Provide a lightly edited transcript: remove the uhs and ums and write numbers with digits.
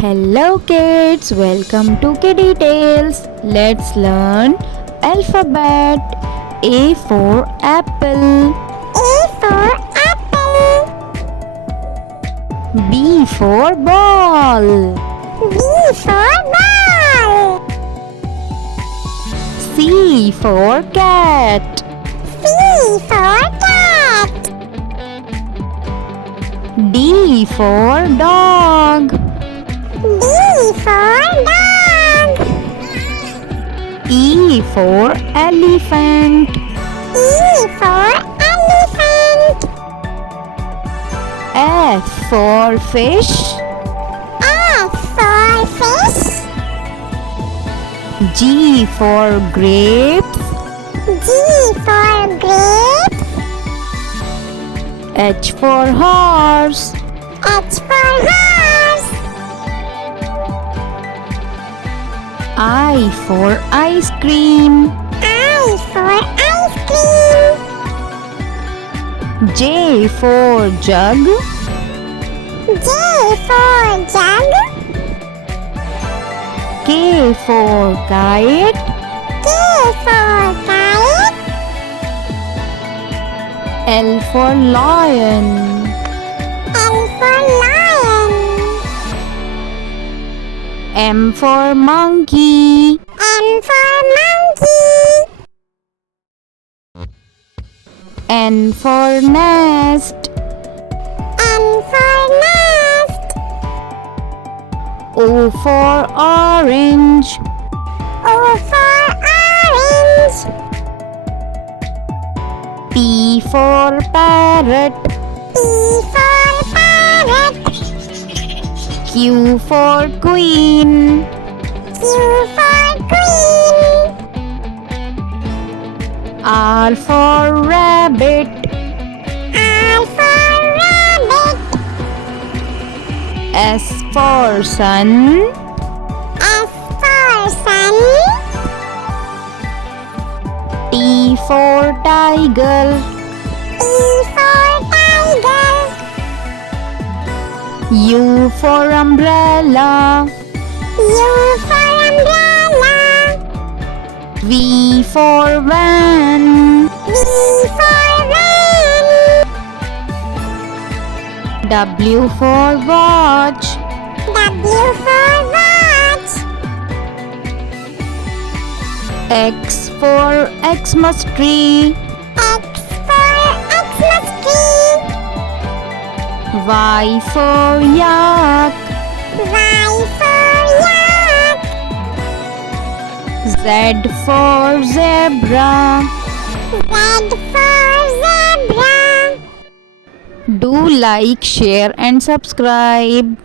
Hello kids, welcome to Kiddie Tales. Let's learn alphabet. A for apple. A for apple. B for ball. B for ball. C for cat. C for cat. D for dog. D for dog. E for elephant. E for elephant. F for fish. F for fish. G for grapes. G for grapes. H for horse. H for horse. I for ice cream. I for ice cream. J for jug. J for jug. K for kite. K for kite. L for lion. L for lion. M for monkey. M for monkey. N for nest. N for nest. O for orange. O for orange. P for parrot. P for parrot. Q for queen. Q for queen. R for rabbit. R for rabbit. S for sun. S for sun. T for tiger. T for tiger. U for umbrella. U for umbrella. V for van. V for van. W for watch. W for watch. X for Xmas tree. X for Xmas tree. Y for yak. Y for yak. Z for zebra. Z for zebra. Do like, share and subscribe.